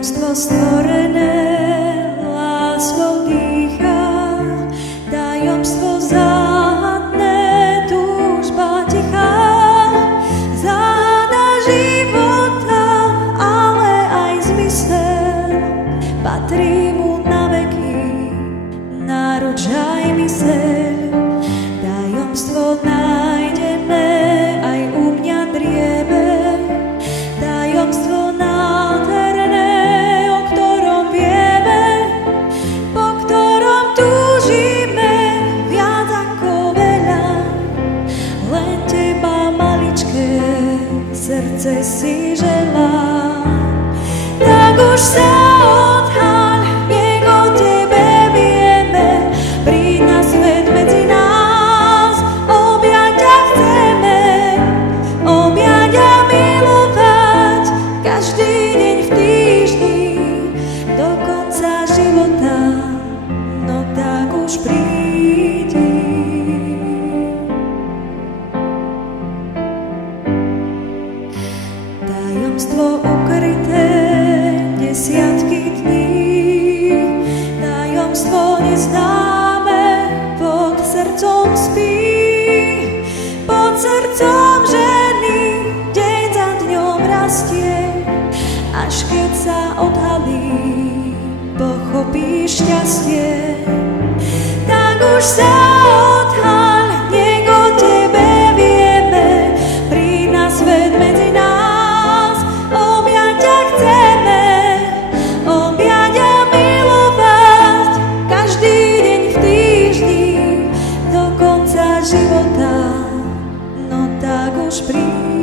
Tajomstvo stvorené láskou dýcha, tajomstvo záhadné, túžba tichá, záhada života, ale aj zmysel patrí mu na veky, náruč aj myseľ. Tajomstvo nájdené aj u mňa drieme, tajomstvo nádherné, o ktorom vieme, po ktorom túžime viac ako veľa. Len teba, maličké, srdce si želá. Tak už sa odhaľ, nech o tebe vieme, príď na svet medzi nás, objať ťa chceme, objať a milovať každý deň v týždni do konca života, no tak už prídi. Tajomstvo ukryté desiatky dní, tajomstvo neznáme, pod srdcom spí, pod srdcom ženy deň za dňom rastie, až keď sa odhalí, pochopíš šťastie. Tak už sa odhaľ, nech o tebe vieme, príď na svet medzi nás, objať ťa chceme, objať a milovať každý deň v týždni do konca života, no tak už príď.